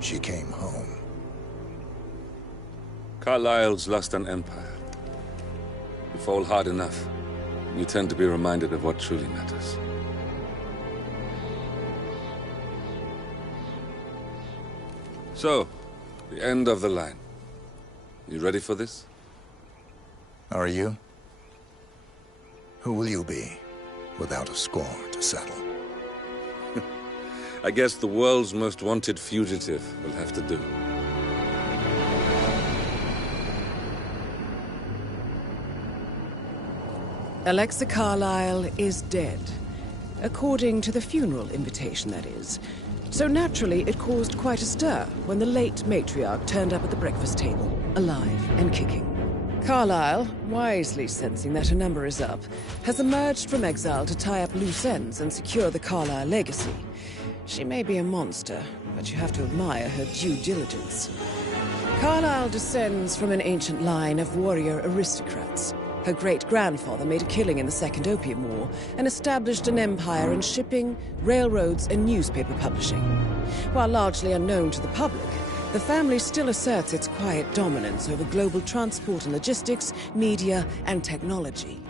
she came home. Carlyle's lost an empire. You fall hard enough, you tend to be reminded of what truly matters. So, the end of the line. You ready for this? Are you? Who will you be, without a score to settle? I guess the world's most wanted fugitive will have to do. Alexa Carlyle is dead. According to the funeral invitation, that is. So naturally, it caused quite a stir when the late matriarch turned up at the breakfast table, alive and kicking. Carlyle, wisely sensing that her number is up, has emerged from exile to tie up loose ends and secure the Carlyle legacy. She may be a monster, but you have to admire her due diligence. Carlyle descends from an ancient line of warrior aristocrats. Her great-grandfather made a killing in the Second Opium War and established an empire in shipping, railroads, and newspaper publishing. While largely unknown to the public, the family still asserts its quiet dominance over global transport and logistics, media, and technology.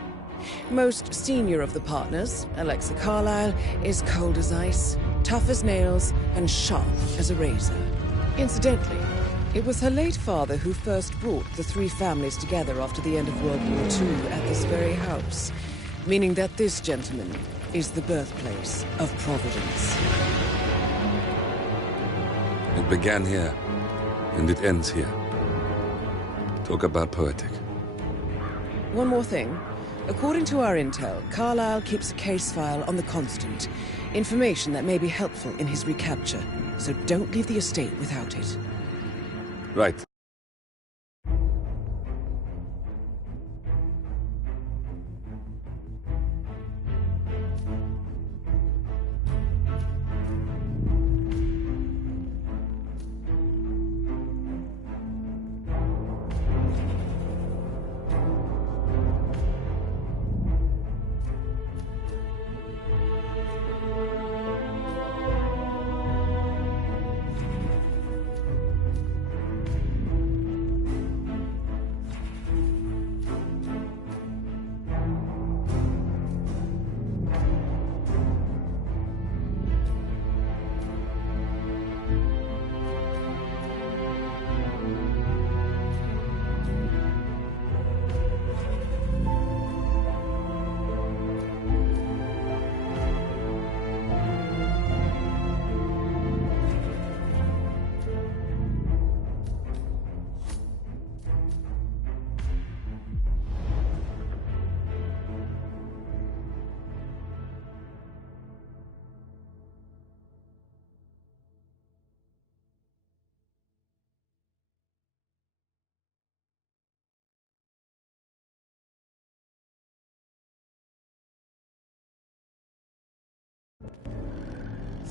Most senior of the partners, Alexa Carlyle, is cold as ice, tough as nails, and sharp as a razor. Incidentally, it was her late father who first brought the three families together after the end of World War II at this very house, meaning that this gentleman is the birthplace of Providence. It began here, and it ends here. Talk about poetic. One more thing. According to our intel, Carlyle keeps a case file on the Constant. Information that may be helpful in his recapture, so don't leave the estate without it. Right.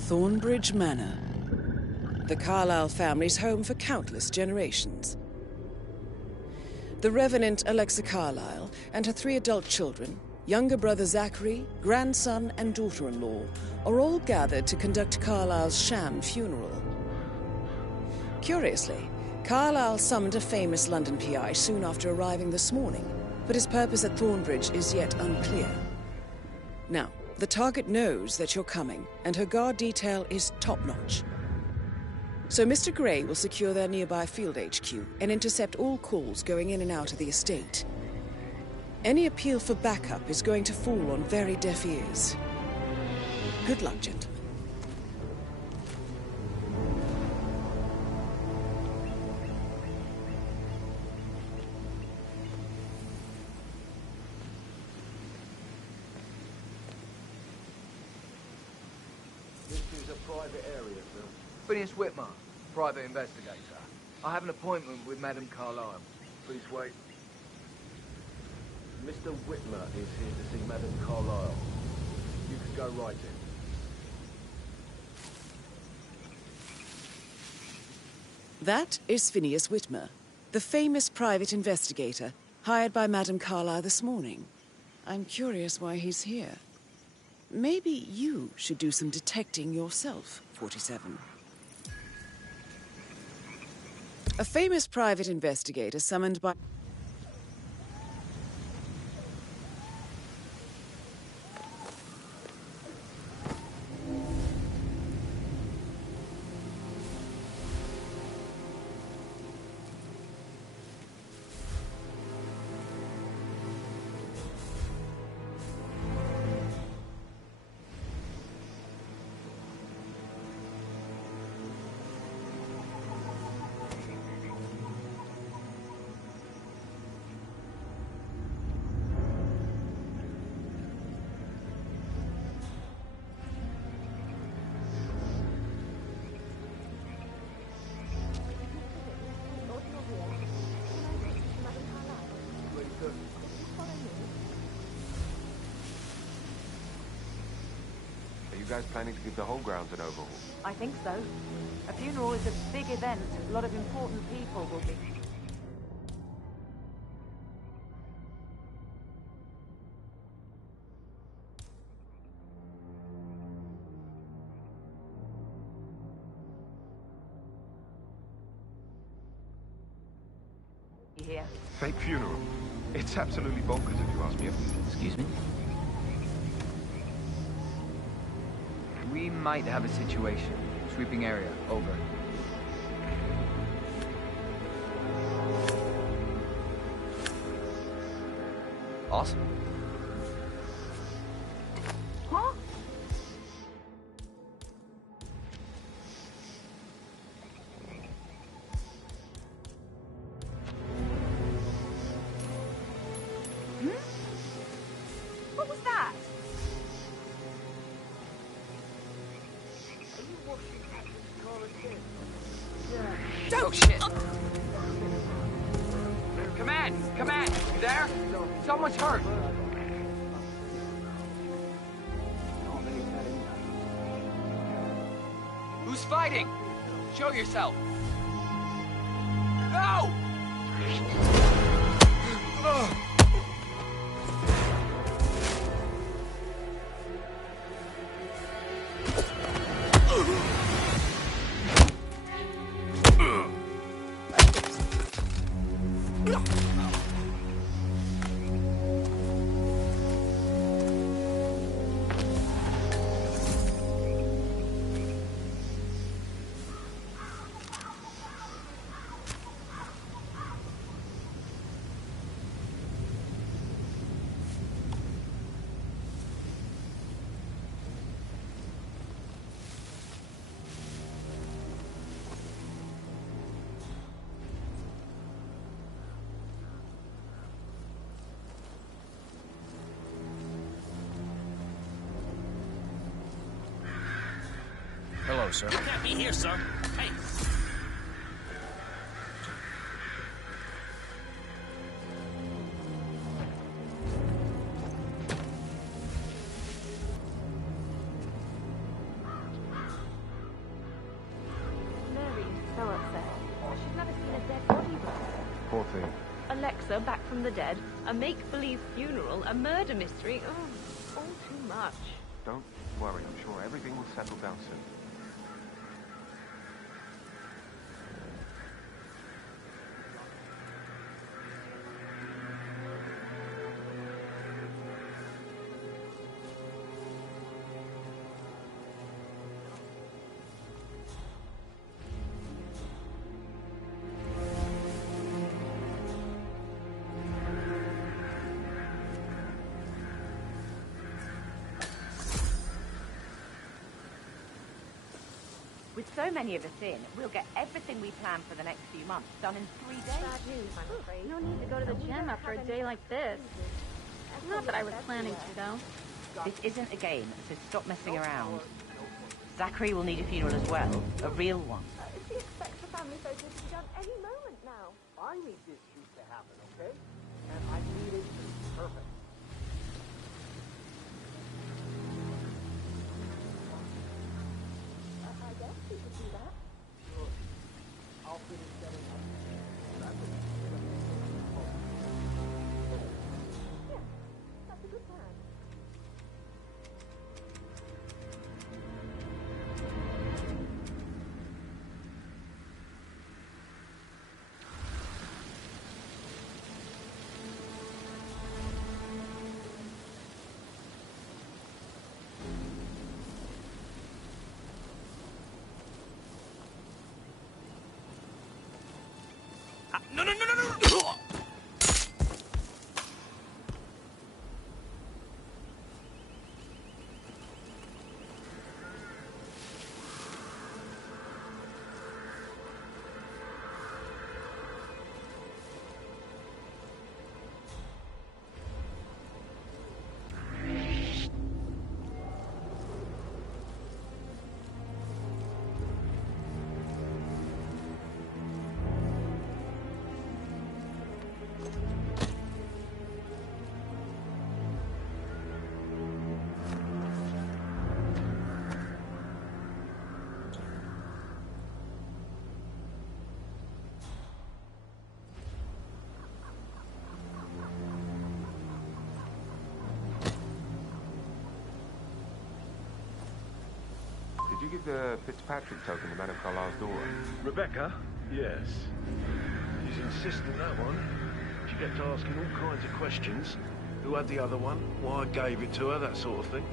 Thornbridge Manor. The Carlyle family's home for countless generations. The Revenant Alexa Carlyle and her 3 adult children, younger brother Zachary, grandson and daughter-in-law, are all gathered to conduct Carlyle's sham funeral. Curiously, Carlyle summoned a famous London PI soon after arriving this morning, but his purpose at Thornbridge is yet unclear. Now, the target knows that you're coming, and her guard detail is top-notch. So Mr. Gray will secure their nearby field HQ and intercept all calls going in and out of the estate. Any appeal for backup is going to fall on very deaf ears. Good luck, gentlemen. Private area, Phil. Phineas Whitmer, private investigator. I have an appointment with Madame Carlyle. Please wait. Mr. Whitmer is here to see Madame Carlyle. You can go right in. That is Phineas Whitmer, the famous private investigator hired by Madame Carlyle this morning. I'm curious why he's here. Maybe you should do some detecting yourself, 47. A famous private investigator summoned by... You guys planning to give the whole grounds an overhaul? I think so. A funeral is a big event. A lot of important people will be... here. Fake funeral? It's absolutely bonkers if you ask me. Excuse me? We might have a situation. Sweeping area. Over. Awesome. Huh? What was that? Oh, shit! Command! Command! You there? Someone's hurt! Who's fighting? Show yourself! No! Hello, sir. You can't be here, sir. Hey. Mary's so upset. She's never seen a dead body before. Poor thing. Alexa back from the dead, a make-believe funeral, a murder mystery. Oh, all too much. Don't worry, I'm sure everything will settle down soon. With so many of us in, we'll get everything we plan for the next few months done in 3 days. Bad news, I'm afraid. No need to go to the gym after a day like this. Not that I was planning to, though. This isn't a game, so stop messing around. Zachary will need a funeral as well, a real one. She expects the family photos to be done any moment now. I need this shoot to happen, okay? And I need it to be perfect. I guess we could do that. Sure. I'll finish setting up. Yeah, that's a good plan. No, no, no, no, no! Did you give the Fitzpatrick token to Madame Carlisle's daughter? Rebecca? Yes. She's insistent, that one. She kept asking all kinds of questions. Who had the other one? Why I gave it to her, that sort of thing.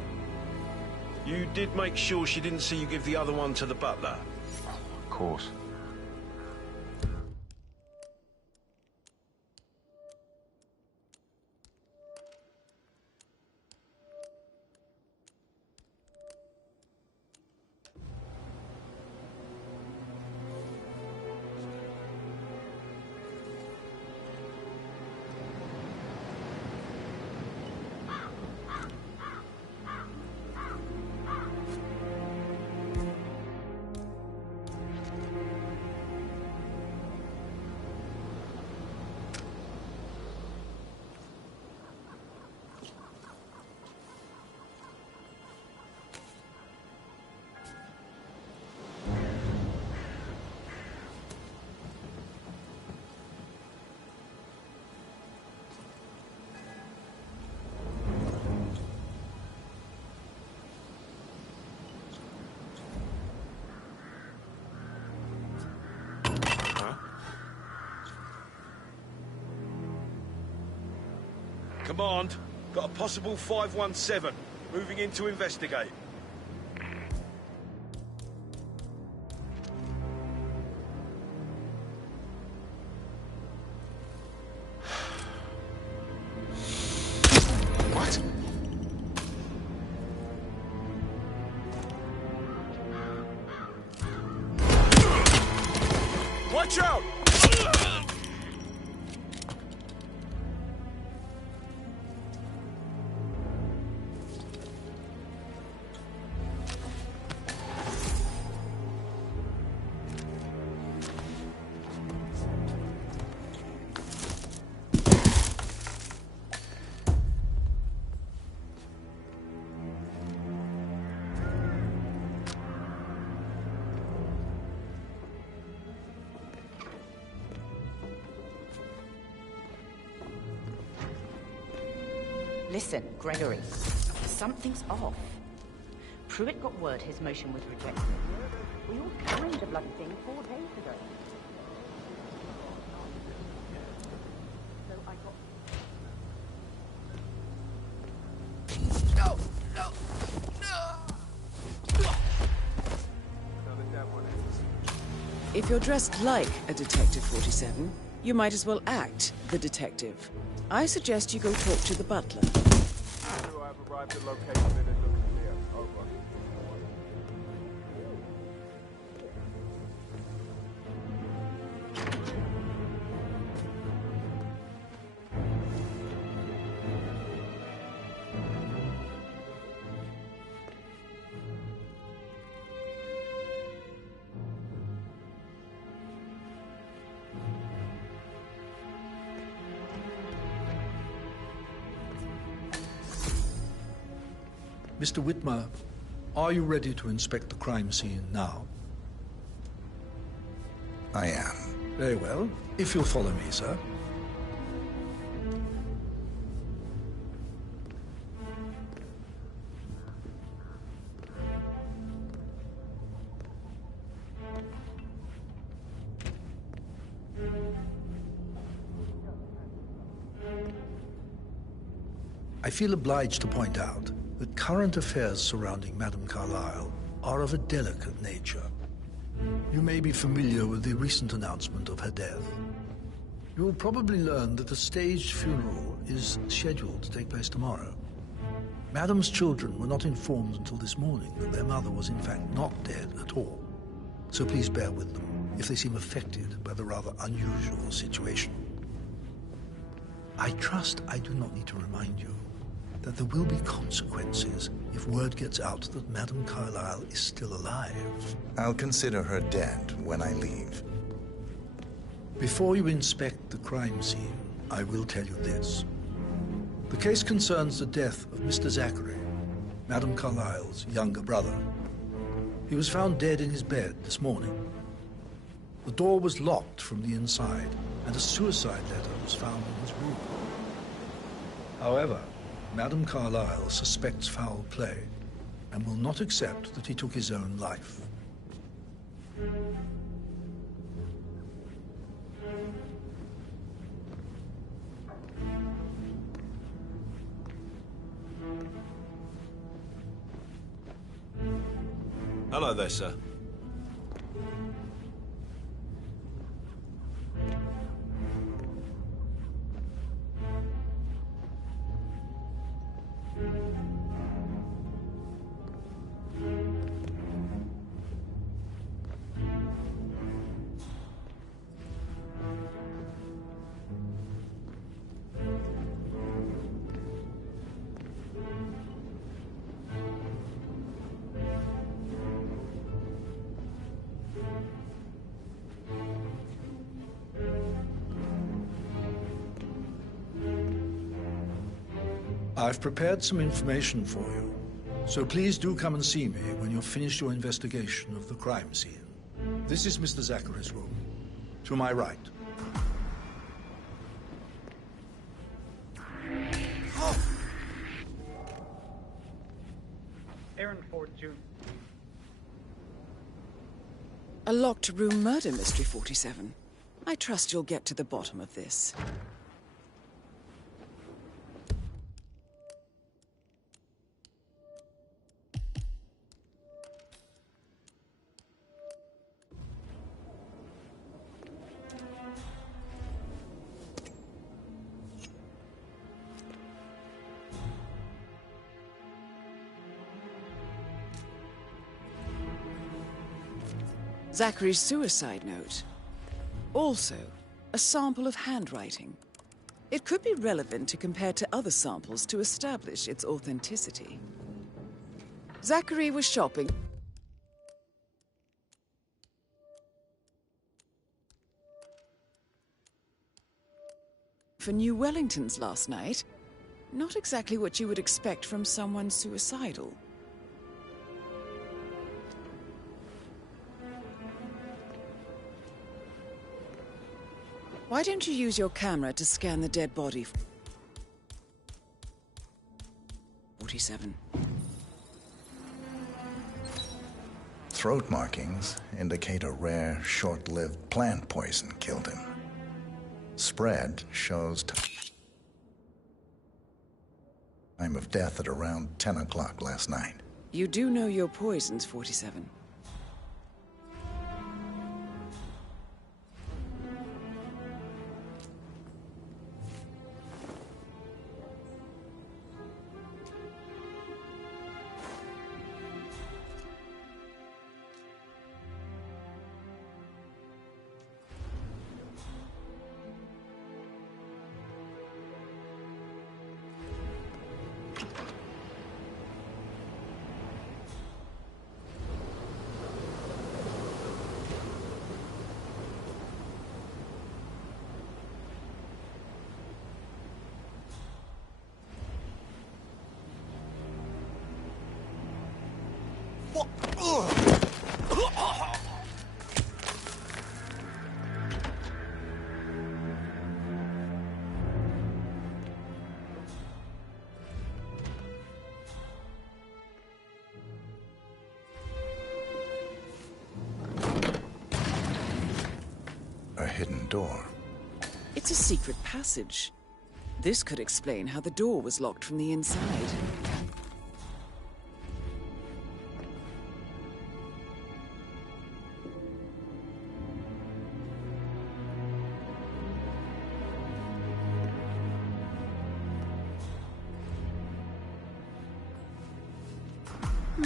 You did make sure she didn't see you give the other one to the butler? Of course. Command, got a possible 517. Moving in to investigate. What? Watch out! Listen, Gregory, something's off. Pruitt got word his motion was rejected. We all carried the bloody thing 4 days ago. So I got... No! If you're dressed like a Detective 47, you might as well act the detective. I suggest you go talk to the butler. I've arrived at location and it looks clear. Over. Mr. Whitmer, are you ready to inspect the crime scene now? I am. Very well. If you'll follow me, sir. I feel obliged to point out that current affairs surrounding Madame Carlisle are of a delicate nature. You may be familiar with the recent announcement of her death. You will probably learn that a staged funeral is scheduled to take place tomorrow. Madam's children were not informed until this morning that their mother was in fact not dead at all. So please bear with them if they seem affected by the rather unusual situation. I trust I do not need to remind you that there will be consequences if word gets out that Madame Carlyle is still alive. I'll consider her dead when I leave. Before you inspect the crime scene, I will tell you this. The case concerns the death of Mr. Zachary, Madame Carlyle's younger brother. He was found dead in his bed this morning. The door was locked from the inside, and a suicide letter was found in his room. However, Madame Carlyle suspects foul play and will not accept that he took his own life. Hello there, sir. I've prepared some information for you, so please do come and see me when you've finished your investigation of the crime scene. This is Mr. Zachary's room. To my right. Aaron Ford, Jr. A locked room murder mystery, 47. I trust you'll get to the bottom of this. Zachary's suicide note. Also, a sample of handwriting. It could be relevant to compare to other samples to establish its authenticity. Zachary was shopping for New Wellingtons last night. Not exactly what you would expect from someone suicidal. Why don't you use your camera to scan the dead body? 47. Throat markings indicate a rare, short-lived plant poison killed him. Spread shows time of death at around 10 o'clock last night. You do know your poisons, 47. A hidden door. It's a secret passage. This could explain how the door was locked from the inside. A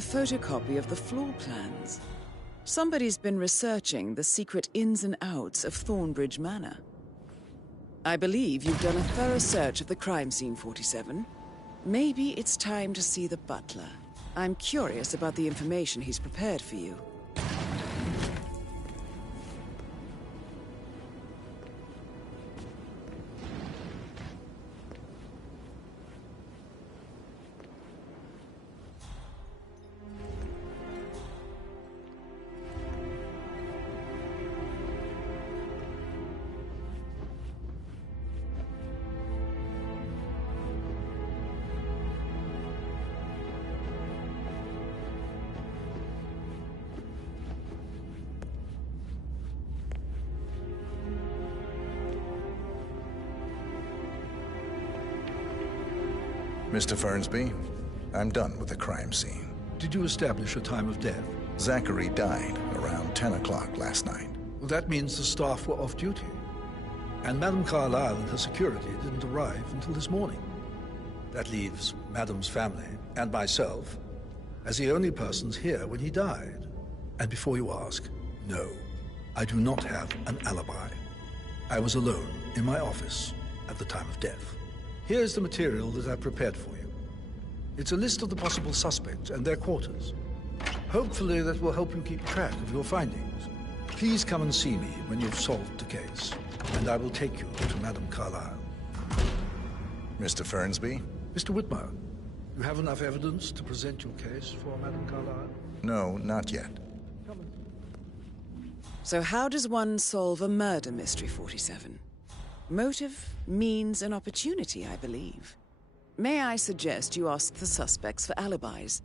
photocopy of the floor plans. Somebody's been researching the secret ins and outs of Thornbridge Manor. I believe you've done a thorough search of the crime scene, 47. Maybe it's time to see the butler. I'm curious about the information he's prepared for you. Mr. Fernsby, I'm done with the crime scene. Did you establish a time of death? Zachary died around 10 o'clock last night. Well, that means the staff were off duty. And Madame Carlyle and her security didn't arrive until this morning. That leaves Madame's family and myself as the only persons here when he died. And before you ask, no, I do not have an alibi. I was alone in my office at the time of death. Here's the material that I prepared for you. It's a list of the possible suspects and their quarters. Hopefully that will help you keep track of your findings. Please come and see me when you've solved the case, and I will take you to Madame Carlyle. Mr. Fernsby? Mr. Whitmer, you have enough evidence to present your case for Madame Carlyle? No, not yet. So how does one solve a murder mystery, 47? Motive, means, and opportunity, I believe. May I suggest you ask the suspects for alibis?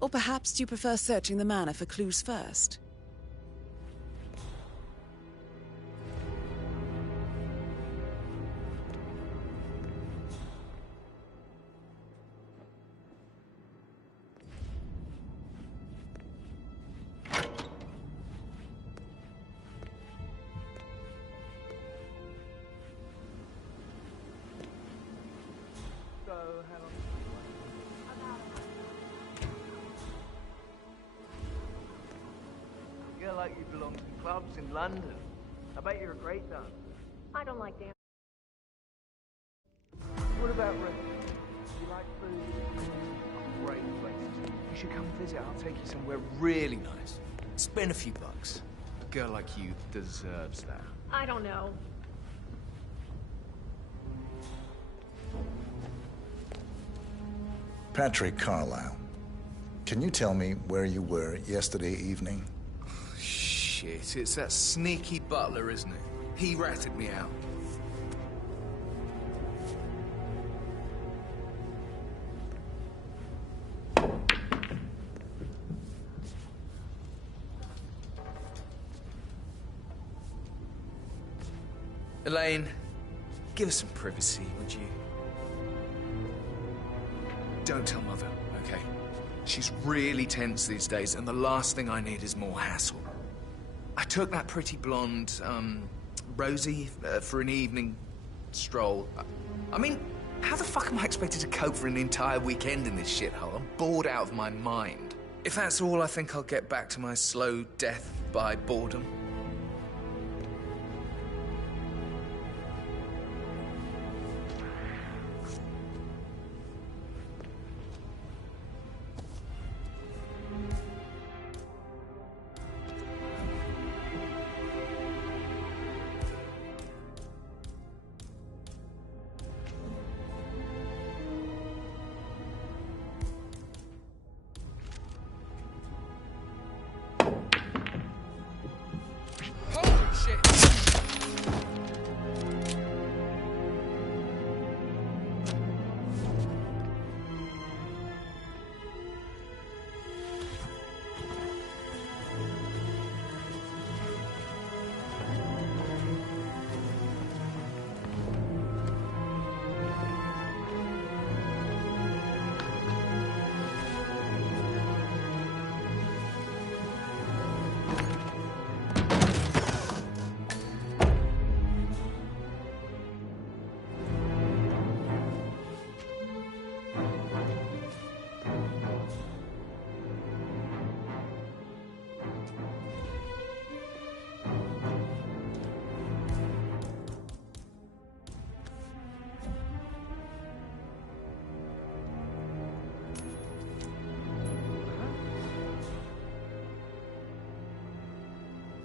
Or perhaps you prefer searching the manor for clues first? Like you belong to clubs in London. I bet you're a great dancer. I don't like dancing. What about restaurants? You like food? Great places. You should come visit. I'll take you somewhere really nice. Spend a few bucks. A girl like you deserves that. I don't know. Patrick Carlyle, can you tell me where you were yesterday evening? Shit, it's that sneaky butler, isn't it? He ratted me out. Elaine, give us some privacy, would you? Don't tell Mother, okay? She's really tense these days, and the last thing I need is more hassle. I took that pretty blonde, Rosie, for an evening stroll. I mean, how the fuck am I expected to cope for an entire weekend in this shithole? I'm bored out of my mind. If that's all, I think I'll get back to my slow death by boredom.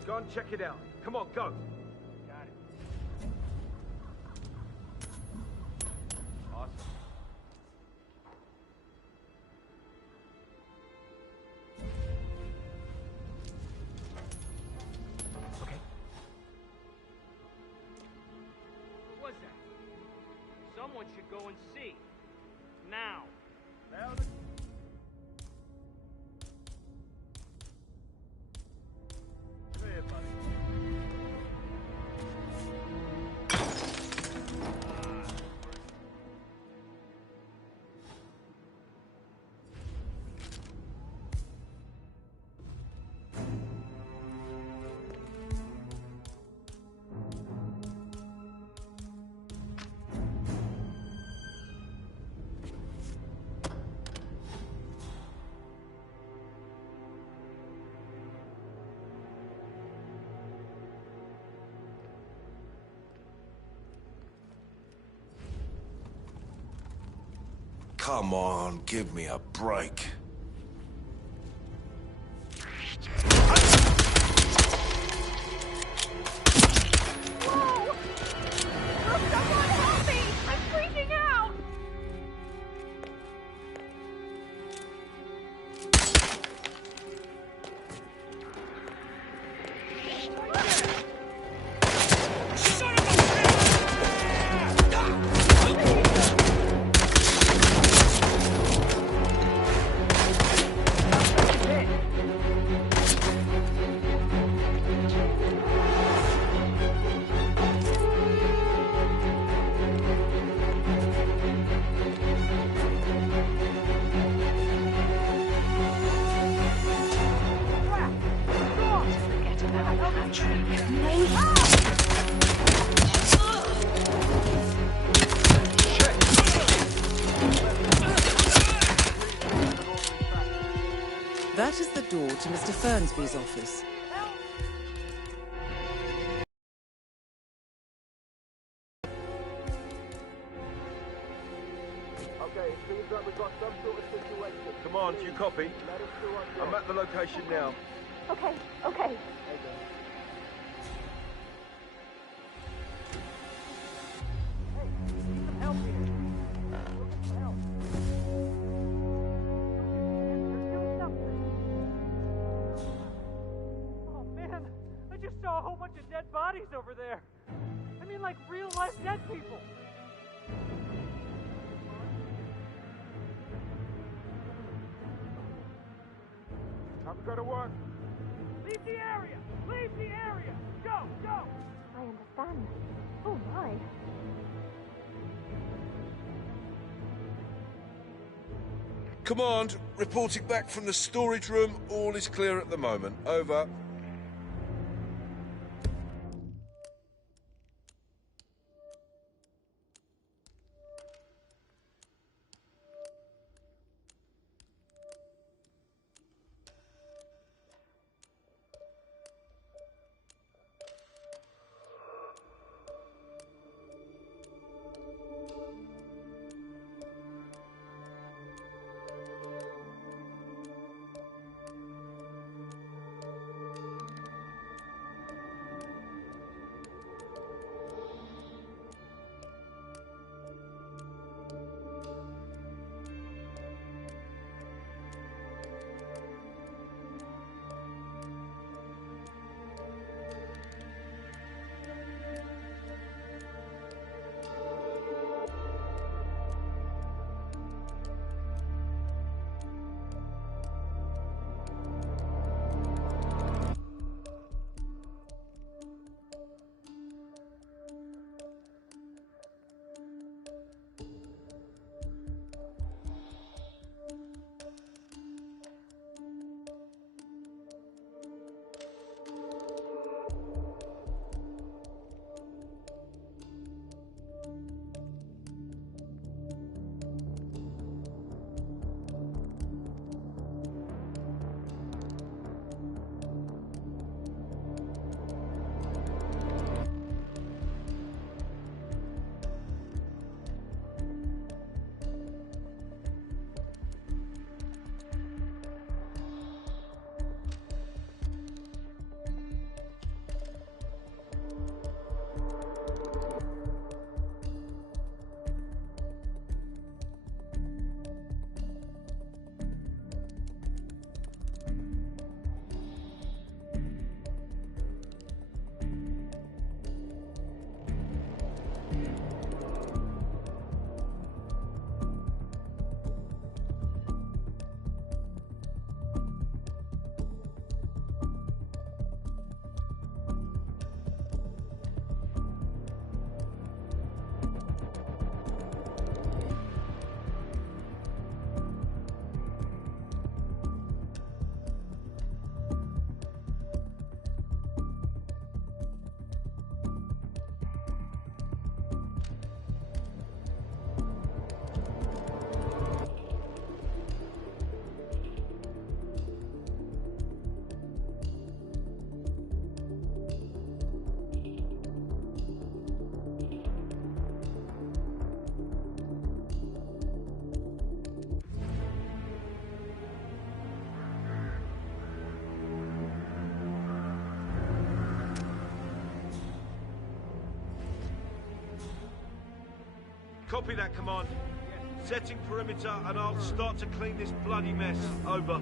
Go and check it out. Come on, go. Got it. Awesome. Okay. What was that? Someone should go and see. Now. Come here, buddy. Come on, give me a break. Whoa! Oh, someone help me! I'm freaking out! That is the door to Mr. Fernsby's office. Okay, it seems like we've got some sort of situation. Come on, do you copy? I'm at the location now. Okay, okay. Oh man, I just saw a whole bunch of dead bodies over there. I mean, like real life dead people. Time to go to work. Leave the area! Leave the area! Go, go! I understand. Oh my. Command, reporting back from the storage room. All is clear at the moment. Over. Copy that, Command. Setting perimeter, and I'll start to clean this bloody mess. Over.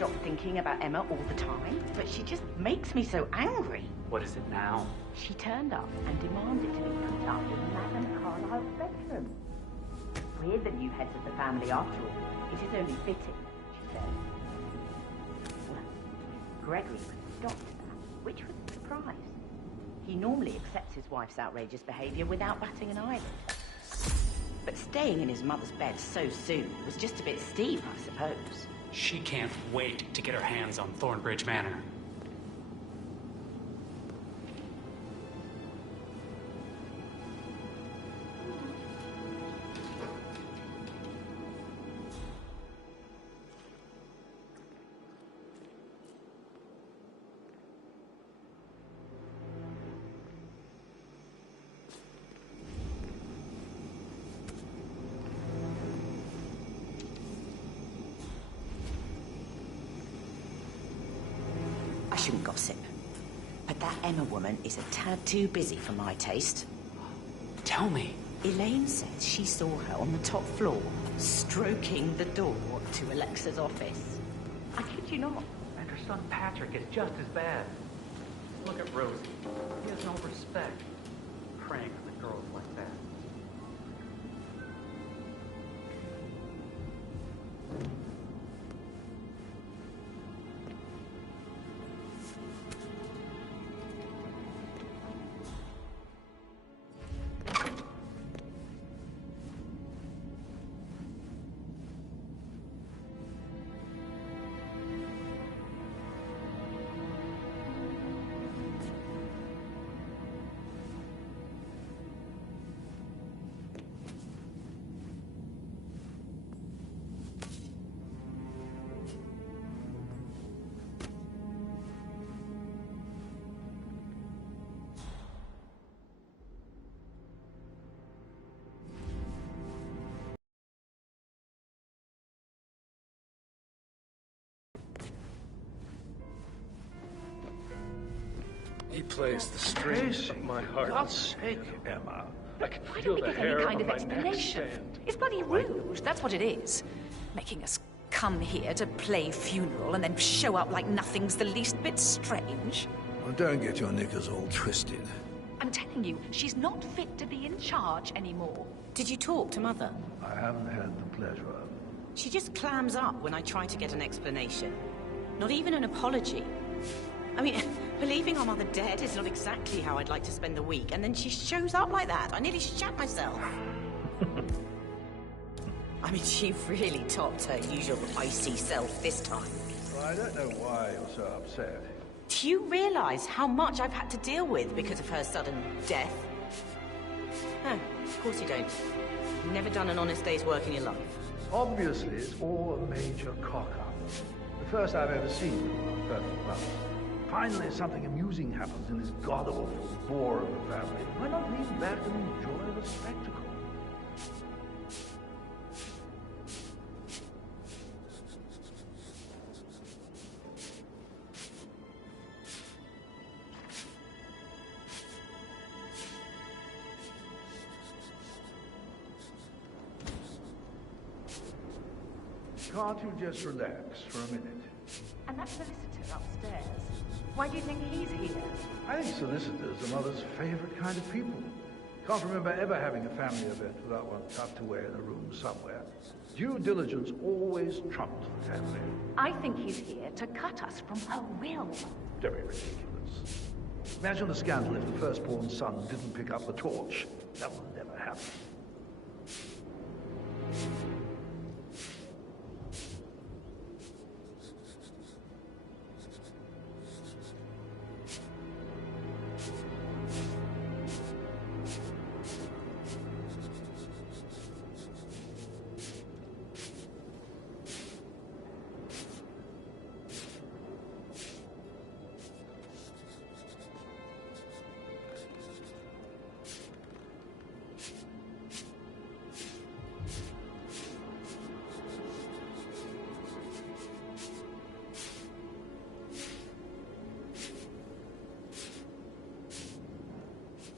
stop thinking about Emma all the time, but she just makes me so angry. What is it now? She turned up and demanded to be put up in Madame Carlyle's bedroom. We're the new heads of the family after all. It is only fitting, she said. Well, Gregory stopped that, which was a surprise. He normally accepts his wife's outrageous behaviour without batting an eyelid. But staying in his mother's bed so soon was just a bit steep, I suppose. She can't wait to get her hands on Thornbridge Manor. I shouldn't gossip, but that Emma woman is a tad too busy for my taste. Tell me. Elaine says she saw her on the top floor, stroking the door to Alexa's office. I kid you not. And her son Patrick is just as bad. Look at Rosie. He has no respect. Praying for the girls like that. He plays the strings of my heart. For God's sake, Emma. I can Why feel don't we the get hair any kind on of my neck explanation? stand. It's bloody rude, that's what it is. Making us come here to play funeral and then show up like nothing's the least bit strange. Well, don't get your knickers all twisted. I'm telling you, she's not fit to be in charge anymore. Did you talk to Mother? I haven't had the pleasure of. She just clams up when I try to get an explanation. Not even an apology. I mean, believing our mother dead is not exactly how I'd like to spend the week, and then she shows up like that. I nearly shat myself. I mean, she really topped her usual icy self this time. Well, I don't know why you're so upset. Do you realize how much I've had to deal with because of her sudden death? No, of course you don't. You've never done an honest day's work in your life. Obviously, it's all a major cock-up. The first I've ever seen of perfect love. Finally, something amusing happens in this god-awful bore of a family. Why not lean back and enjoy the spectacle? Can't you just relax for a minute? And that solicitor upstairs, why do you think he's here? I think solicitors are Mother's favorite kind of people. Can't remember ever having a family event without one tucked away in a room somewhere. Due diligence always trumped the family. I think he's here to cut us from her will. Very ridiculous. Imagine the scandal if the firstborn son didn't pick up the torch. That will never happen.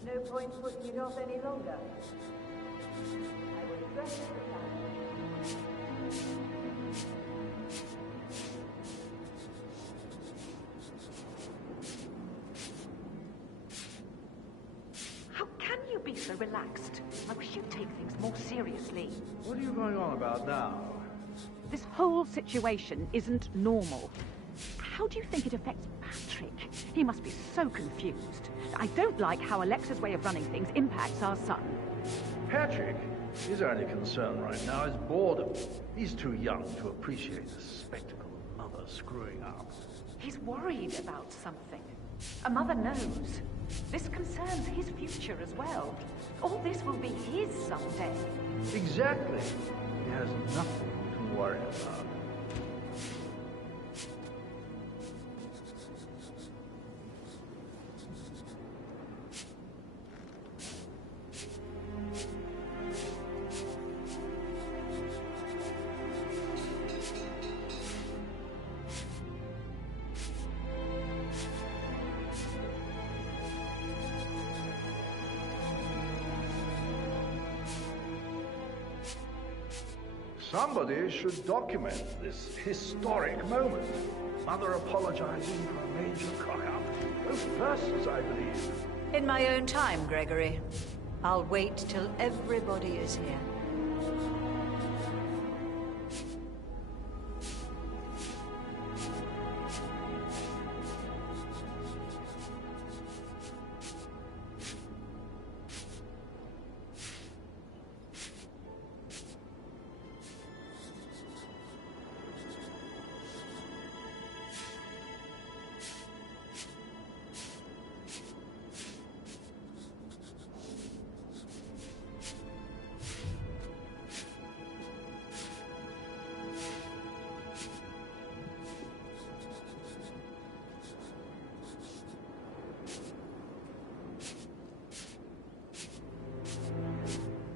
No point putting it off any longer. I will address it with be so relaxed. I wish you'd take things more seriously. What are you going on about now? This whole situation isn't normal. How do you think it affects Patrick? He must be so confused. I don't like how Alexa's way of running things impacts our son. Patrick, his only concern right now is boredom. He's too young to appreciate the spectacle of mother screwing up. He's worried about something. A mother knows. This concerns his future as well. All this will be his someday. Exactly. He has nothing to worry about. Somebody should document this historic moment. Mother apologizing for a major cock-up. Both firsts, I believe. In my own time, Gregory. I'll wait till everybody is here.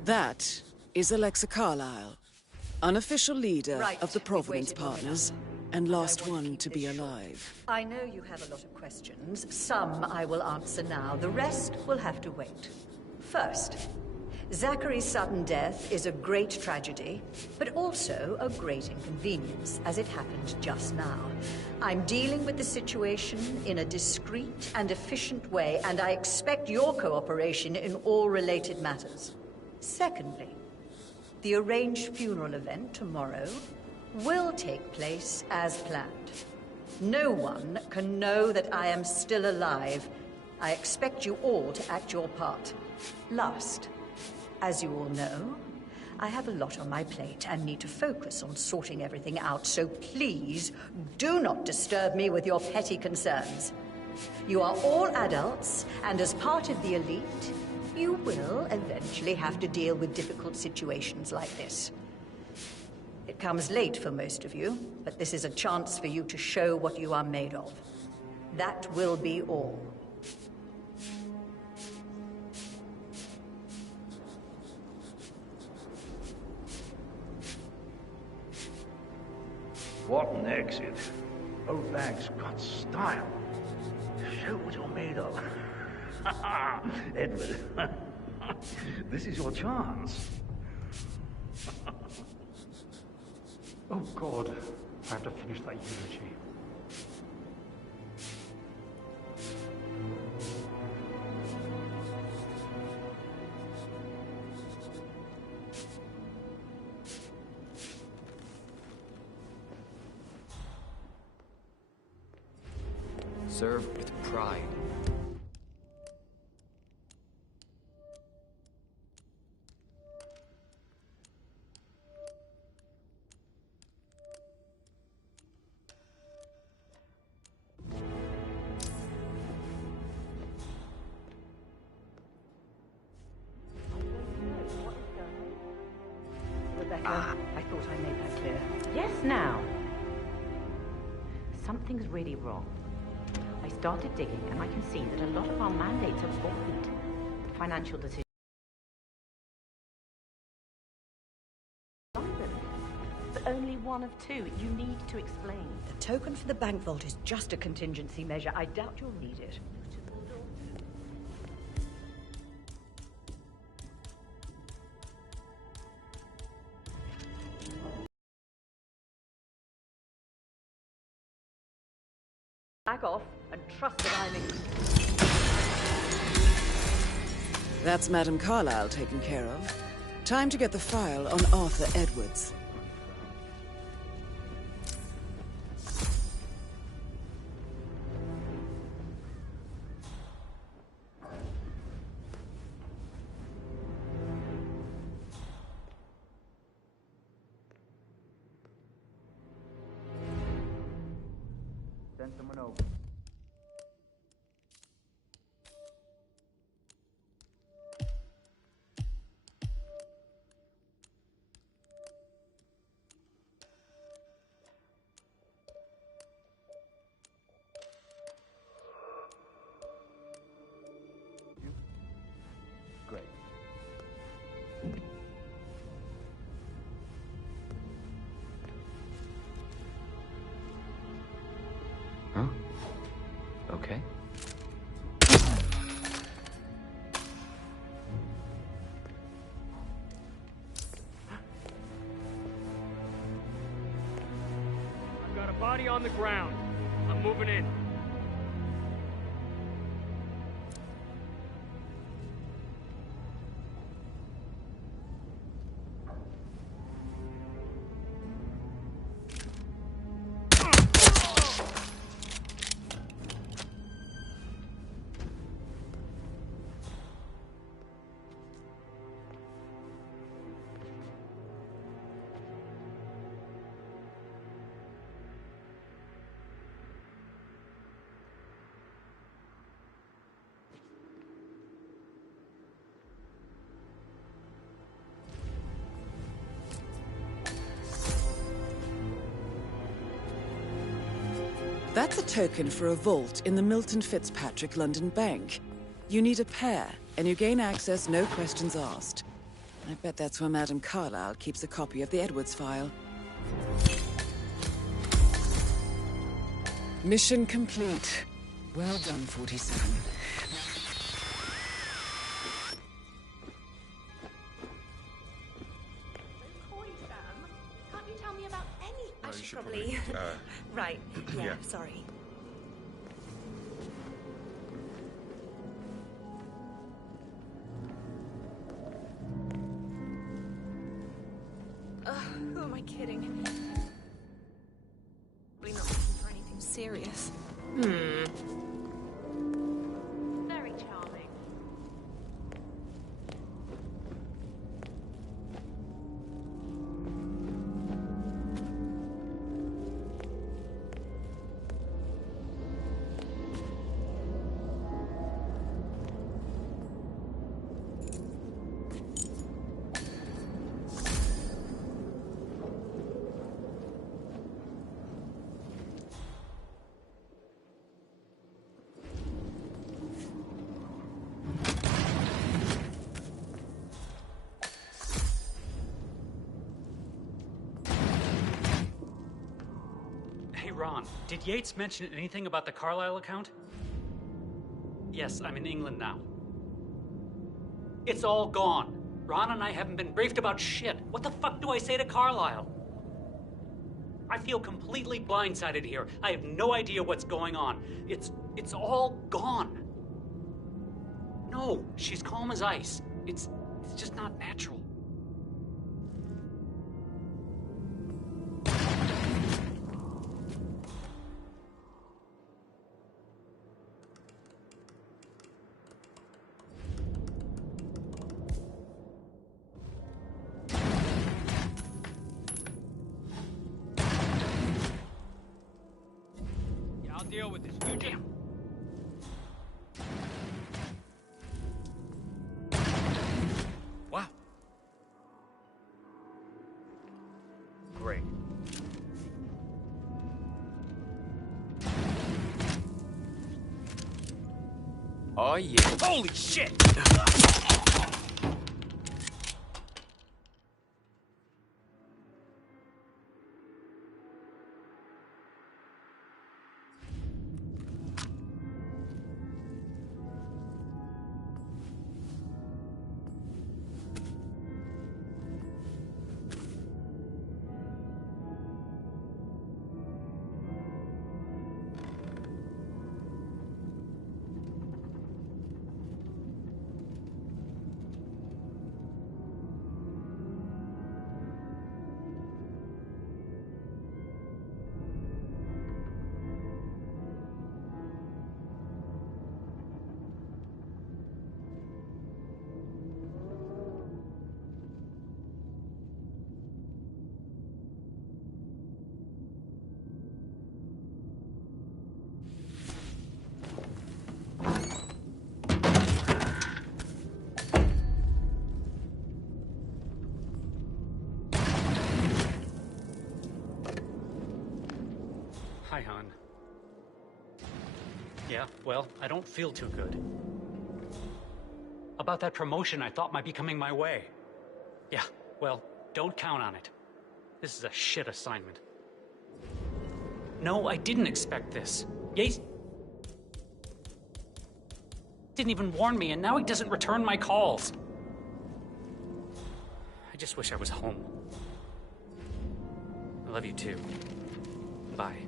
That is Alexa Carlyle, unofficial leader Right, of the Providence we've waited long Partners, enough. and I last want to one keep to this be short. alive. I know you have a lot of questions. Some I will answer now. The rest will have to wait. First, Zachary's sudden death is a great tragedy, but also a great inconvenience, as it happened just now. I'm dealing with the situation in a discreet and efficient way, and I expect your cooperation in all related matters. Secondly, the arranged funeral event tomorrow will take place as planned. No one can know that I am still alive. I expect you all to act your part. Last, as you all know, I have a lot on my plate and need to focus on sorting everything out, so please do not disturb me with your petty concerns. You are all adults, and as part of the elite, you will eventually have to deal with difficult situations like this. It comes late for most of you, but this is a chance for you to show what you are made of. That will be all. What an exit. Old bag's got style. Show what you're made of. Edward, this is your chance. Oh, God. I have to finish that eulogy. Serve with pride. Rebecca, I thought I made that clear. Yes, now. Something's really wrong. I started digging, and I can see that a lot of our mandates are void. Financial decisions. But only one of two. You need to explain. The token for the bank vault is just a contingency measure. I doubt you'll need it. Back off and trust that I'm in. That's Madame Carlyle taken care of. Time to get the file on Arthur Edwards. Send someone over. Great. Huh? Okay. I've got a body on the ground. I'm moving in. That's a token for a vault in the Milton Fitzpatrick London Bank. You need a pair, and you gain access no questions asked. I bet that's where Madame Carlyle keeps a copy of the Edwards file. Mission complete. Well done, 47. Can't you tell me about any? I you should should probably. Right. Yeah, yeah. Sorry. Who am I kidding? Probably not looking for anything serious. Very charming. Hey, Ron, did Yates mention anything about the Carlyle account? Yes, I'm in England now. It's all gone. Ron and I haven't been briefed about shit. What the fuck do I say to Carlyle? I feel completely blindsided here. I have no idea what's going on. It's all gone. No, she's calm as ice. It's just not natural. I'll deal with this. You just... Wow. Great. Oh, yeah. Holy shit! Yeah, well, I don't feel too good. About that promotion I thought might be coming my way. Yeah, well, don't count on it. This is a shit assignment. No, I didn't expect this. Yates didn't even warn me, and now he doesn't return my calls. I just wish I was home. I love you too. Bye.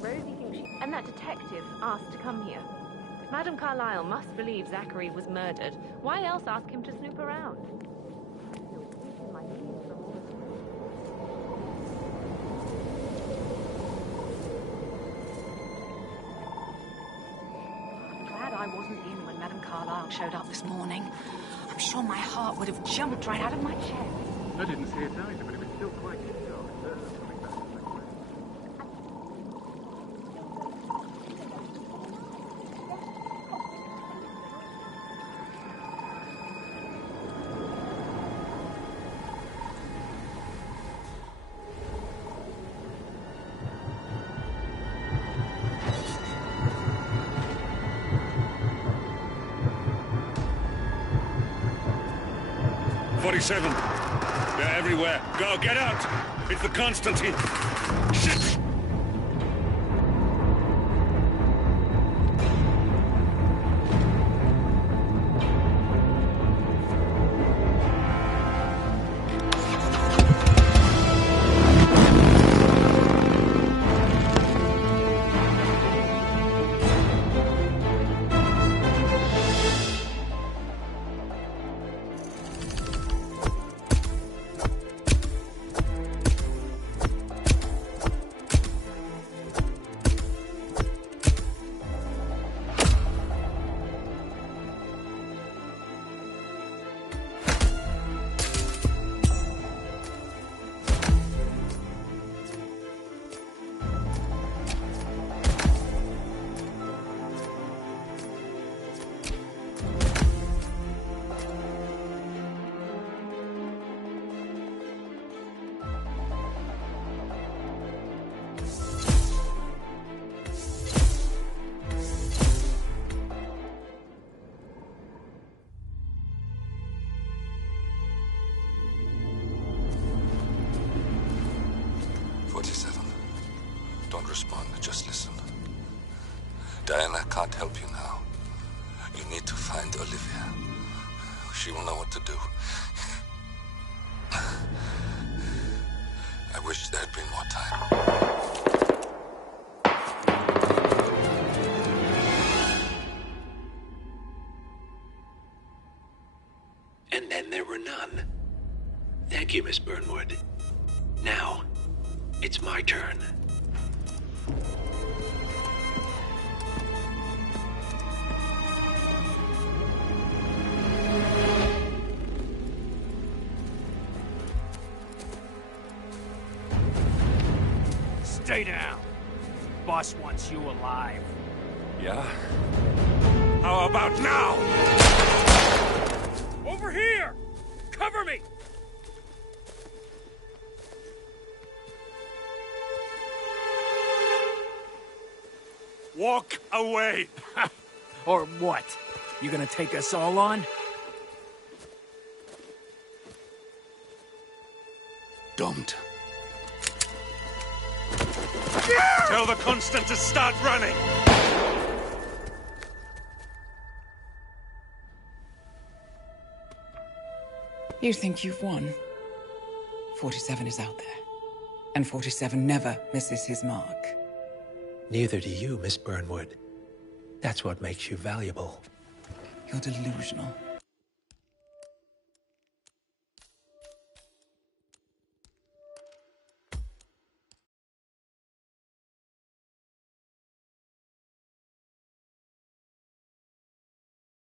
Rosie thinks she... And that detective asked to come here. If Madame Carlyle must believe Zachary was murdered, why else ask him to snoop around? I'm glad I wasn't in when Madame Carlyle showed up this morning. I'm sure my heart would have jumped right out of my chest. I didn't see it either, but it was still quite dark. They're everywhere. Go, get out! It's the Constantine. Shit! Diana can't help you now. You need to find Olivia. She will know what to do. I wish there had been more time. And then there were none. Thank you, Miss Burnwood. Now, it's my turn. Stay down. Boss wants you alive. Yeah? How about now? Over here! Cover me! Walk away! Or what? You gonna take us all on? Don't. Tell the Constant to start running! You think you've won? 47 is out there. And 47 never misses his mark. Neither do you, Miss Burnwood. That's what makes you valuable. You're delusional.